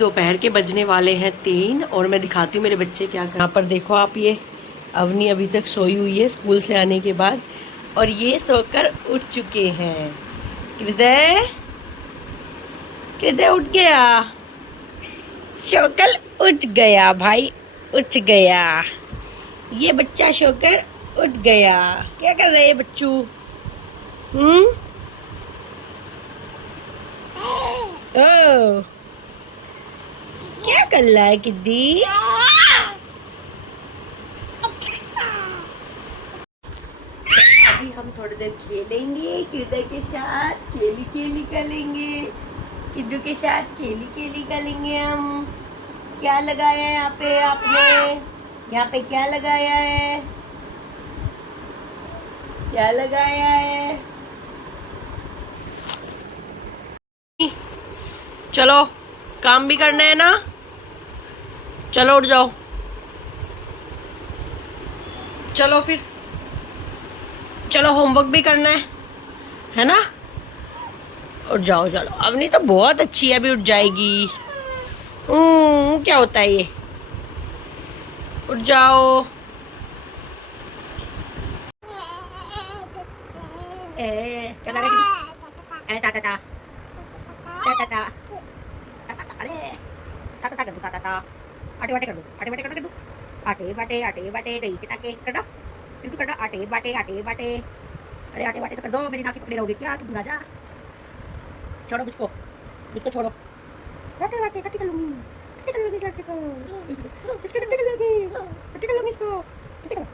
दोपहर के बजने वाले हैं 3 और मैं दिखाती हूँ मेरे बच्चे क्या कर। यहाँ पर देखो आप, ये अवनी अभी तक सोई हुई है स्कूल से आने के बाद, और ये सोकर उठ चुके हैं। हृदय, हृदय उठ गया, शोकल उठ गया भाई, उठ गया। ये बच्चा शोकर उठ गया। क्या कर रहे हैं बच्चू? ओह, क्या कर रहा है किद्दी? अभी हम थोड़ी देर खेलेंगे किद्दू के साथ, खेली खेली करेंगे। किद्दू के साथ खेली खेली करेंगे हम। क्या लगाया है यहाँ पे आपने? यहाँ पे क्या लगाया है? क्या लगाया है? चलो, काम भी करना है ना? चलो उठ जाओ, चलो फिर, चलो होमवर्क भी करना है ना? उठ जाओ, चलो। अवनी तो बहुत अच्छी है, अभी उठ जाएगी। क्या होता है ये? उठ जाओ। क्या लगा किद्दी? टा टा टा टा टा, अरे टा टा कर दो, टा टा, आटे बाटे कर दो, आटे बाटे कर दो, आटे बाटे, आटे बाटे, दही के टाके कर दो, फिर तू कर दो आटे बाटे, आटे बाटे। अरे आटे बाटे तो कर दो, मेरी नाक पकड़े रहोगे क्या? तू राजा, छोड़ो मुझको, मुझको छोड़ो। आटे बाटे कट्टी कर लूंगी, कट्टी कर लूंगी इस लड़के को, इसके कट्टी कर लूंगी, कट्टी कर लूंगी इसको, कट्टी कर।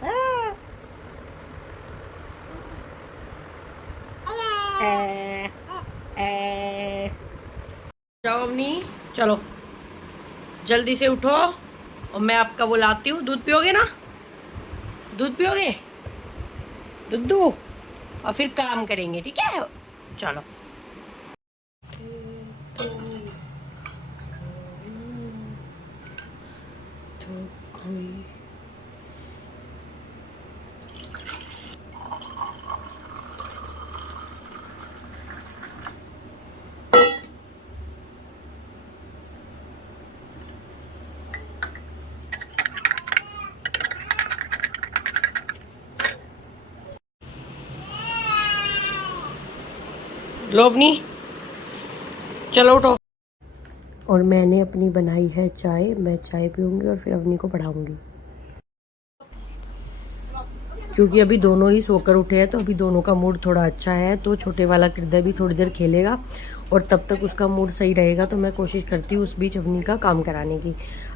जाओ अवनी, चलो जल्दी से उठो और मैं आपका वो लाती हूँ। दूध पियोगे ना? दूध पियोगे? दुद्धू, और फिर काम करेंगे, ठीक है? चलो। लोवनी, चलो उठो। और मैंने अपनी बनाई है चाय, मैं चाय पीऊँगी और फिर अवनी को पढ़ाऊँगी, क्योंकि अभी दोनों ही सोकर उठे हैं तो अभी दोनों का मूड थोड़ा अच्छा है। तो छोटे वाला किरदार भी थोड़ी देर खेलेगा और तब तक उसका मूड सही रहेगा। तो मैं कोशिश करती हूँ उस बीच अवनी का काम कराने की।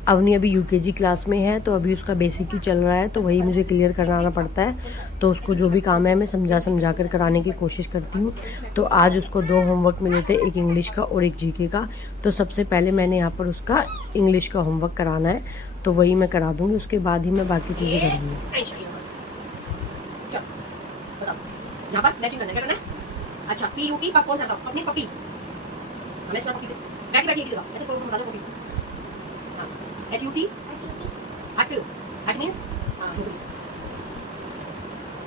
अवनी अभी यूकेजी क्लास में है, तो अभी उसका बेसिक ही चल रहा है, तो वही मुझे क्लियर कराना पड़ता है। तो उसको जो भी काम है मैं समझा कर कराने की कोशिश करती हूँ। तो आज उसको 2 होमवर्क मिले थे, एक इंग्लिश का और एक जीके का। तो सबसे पहले मैंने यहाँ पर उसका इंग्लिश का होमवर्क कराना है, तो वही मैं करा दूँगी, उसके बाद ही मैं बाकी चीज़ें करूँगी। यहाँ पर मैचिंग करना है, क्या करना है? अच्छा, पी यू की कौन सा बताओ? अपनी पपी, मैच करो पपी से। बैठी बैठी एक ही जगह, ऐसे कोई बता दो पपी। हाँ, एच यू टी, हट, हट मींस हाँ झोपड़ी।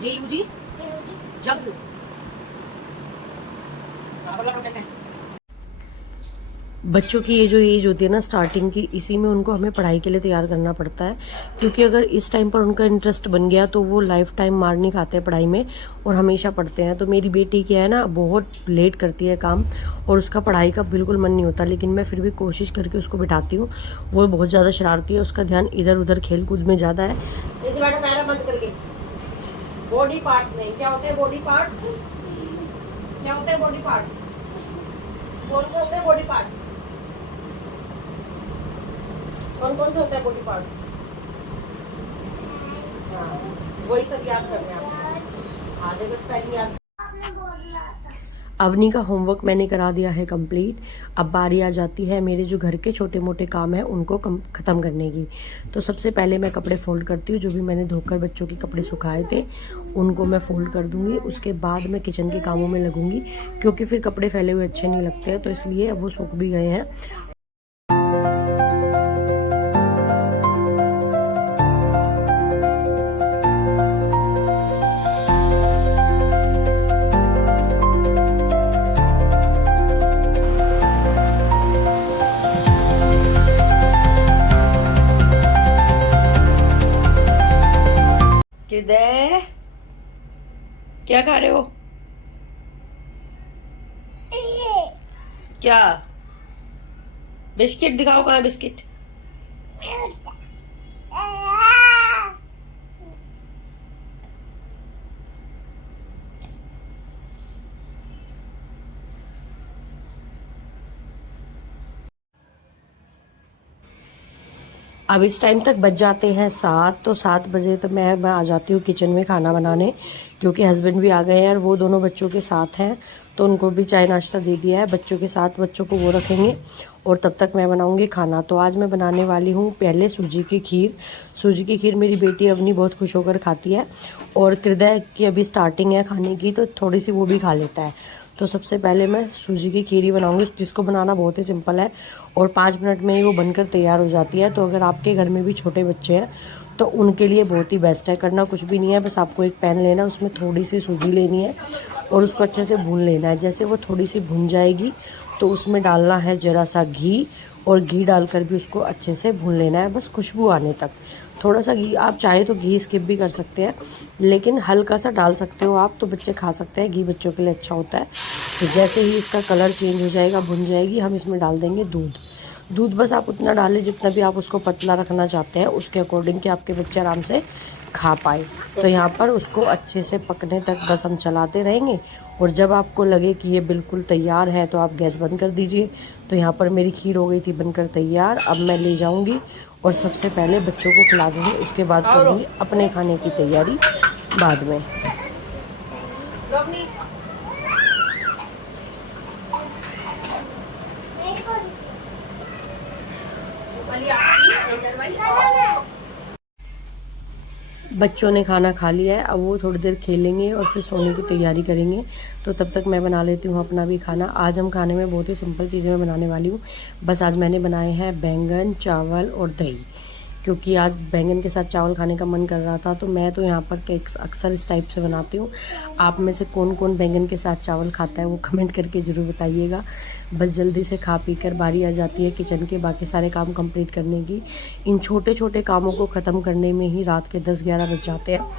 जे यू जी, जग। बल्ला प्रोटेक्ट है। बच्चों की ये जो एज होती है ना स्टार्टिंग की, इसी में उनको हमें पढ़ाई के लिए तैयार करना पड़ता है, क्योंकि अगर इस टाइम पर उनका इंटरेस्ट बन गया तो वो लाइफ टाइम मार नहीं खाते हैं पढ़ाई में और हमेशा पढ़ते हैं। तो मेरी बेटी क्या है ना, बहुत लेट करती है काम और उसका पढ़ाई का बिल्कुल मन नहीं होता, लेकिन मैं फिर भी कोशिश करके उसको बिठाती हूँ। वो बहुत ज़्यादा शरारती है, उसका ध्यान इधर उधर खेल कूद में ज़्यादा है। बॉडी पार्ट्स नहीं, क्या होते हैं बॉडी पार्ट्स? क्या होते हैं बॉडी पार्ट्स? कौन से होते हैं बॉडी पार्ट्स? कौन से होता है बॉडी पार्ट्स? हाँ, वही सब याद करने आपको। हाँ देखो, स्पेलिंग याद। अवनी का होमवर्क मैंने करा दिया है कंप्लीट। अब बारी आ जाती है मेरे जो घर के छोटे मोटे काम हैं उनको ख़त्म करने की। तो सबसे पहले मैं कपड़े फोल्ड करती हूँ, जो भी मैंने धोकर बच्चों के कपड़े सुखाए थे उनको मैं फोल्ड कर दूँगी। उसके बाद मैं किचन के कामों में लगूँगी, क्योंकि फिर कपड़े फैले हुए अच्छे नहीं लगते हैं, तो इसलिए वो सूख भी गए हैं। क्या खा रहे हो? क्या बिस्किट दिखाओ, कहाँ है बिस्किट? अब इस टाइम तक बज जाते हैं 7, तो 7 बजे तक मैं आ जाती हूँ किचन में खाना बनाने, क्योंकि हस्बैंड भी आ गए हैं और वो दोनों बच्चों के साथ हैं, तो उनको भी चाय नाश्ता दे दिया है। बच्चों के साथ बच्चों को वो रखेंगे और तब तक मैं बनाऊंगी खाना। तो आज मैं बनाने वाली हूँ पहले सूजी की खीर। सूजी की खीर मेरी बेटी अवनी बहुत खुश होकर खाती है, और हृदय की अभी स्टार्टिंग है खाने की, तो थोड़ी सी वो भी खा लेता है। तो सबसे पहले मैं सूजी की खीर ही बनाऊंगी, जिसको बनाना बहुत ही सिंपल है और 5 मिनट में ही वो बनकर तैयार हो जाती है। तो अगर आपके घर में भी छोटे बच्चे हैं तो उनके लिए बहुत ही बेस्ट है। करना कुछ भी नहीं है, बस आपको एक पैन लेना है, उसमें थोड़ी सी सूजी लेनी है और उसको अच्छे से भून लेना है। जैसे वो थोड़ी सी भून जाएगी तो उसमें डालना है ज़रा सा घी, और घी डालकर भी उसको अच्छे से भून लेना है, बस खुशबू आने तक। थोड़ा सा घी, आप चाहे तो घी स्किप भी कर सकते हैं, लेकिन हल्का सा डाल सकते हो आप, तो बच्चे खा सकते हैं। घी बच्चों के लिए अच्छा होता है। तो जैसे ही इसका कलर चेंज हो जाएगा, भुन जाएगी, हम इसमें डाल देंगे दूध। दूध बस आप उतना डालें जितना भी आप उसको पतला रखना चाहते हैं, उसके अकॉर्डिंग कि आपके बच्चे आराम से खा पाए। तो यहाँ पर उसको अच्छे से पकने तक बस हम चलाते रहेंगे, और जब आपको लगे कि ये बिल्कुल तैयार है तो आप गैस बंद कर दीजिए। तो यहाँ पर मेरी खीर हो गई थी बनकर तैयार। अब मैं ले जाऊँगी और सबसे पहले बच्चों को खिला दूँगी, उसके बाद करूँगी अपने खाने की तैयारी बाद में। बच्चों ने खाना खा लिया है, अब वो थोड़ी देर खेलेंगे और फिर सोने की तैयारी करेंगे। तो तब तक मैं बना लेती हूँ अपना भी खाना। आज हम खाने में बहुत ही सिंपल चीज़ें मैं बनाने वाली हूँ। बस आज मैंने बनाए हैं बैंगन, चावल और दही, क्योंकि आज बैंगन के साथ चावल खाने का मन कर रहा था। तो मैं तो यहाँ पर केक्स अक्सर इस टाइप से बनाती हूँ। आप में से कौन कौन बैंगन के साथ चावल खाता है वो कमेंट करके ज़रूर बताइएगा। बस जल्दी से खा पी कर बारी आ जाती है किचन के बाकी सारे काम कंप्लीट करने की। इन छोटे छोटे कामों को ख़त्म करने में ही रात के 10-11 बज जाते हैं,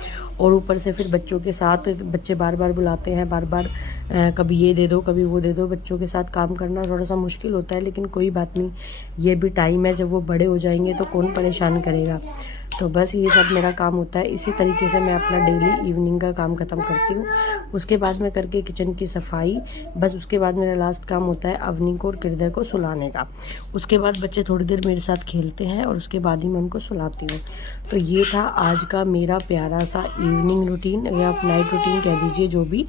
और ऊपर से फिर बच्चों के साथ बच्चे बार बार बुलाते हैं, बार बार कभी ये दे दो कभी वो दे दो। बच्चों के साथ काम करना थोड़ा सा मुश्किल होता है, लेकिन कोई बात नहीं, ये भी टाइम है। जब वो बड़े हो जाएंगे तो कौन परेशान करेगा। तो बस ये सब मेरा काम होता है। इसी तरीके से मैं अपना डेली इवनिंग का काम ख़त्म करती हूँ। उसके बाद में करके किचन की सफाई, बस उसके बाद मेरा लास्ट काम होता है अवनी को और हृदय को सुलाने का। उसके बाद बच्चे थोड़ी देर मेरे साथ खेलते हैं और उसके बाद ही मैं उनको सुलाती हूँ। तो ये था आज का मेरा प्यारा सा इवनिंग रूटीन, या आप नाइट रूटीन कह दीजिए, जो भी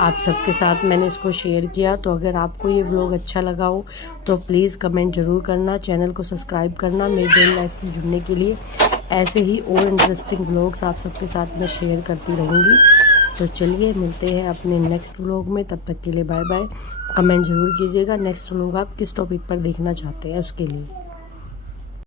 आप सबके साथ मैंने इसको शेयर किया। तो अगर आपको ये व्लॉग अच्छा लगा हो तो प्लीज़ कमेंट ज़रूर करना, चैनल को सब्सक्राइब करना मेरी डेली लाइफ से जुड़ने के लिए। ऐसे ही और इंटरेस्टिंग व्लॉग्स आप सबके साथ मैं शेयर करती रहूँगी। तो चलिए मिलते हैं अपने नेक्स्ट व्लॉग में, तब तक के लिए बाय बाय। कमेंट ज़रूर कीजिएगा नेक्स्ट व्लॉग आप किस टॉपिक पर देखना चाहते हैं उसके लिए।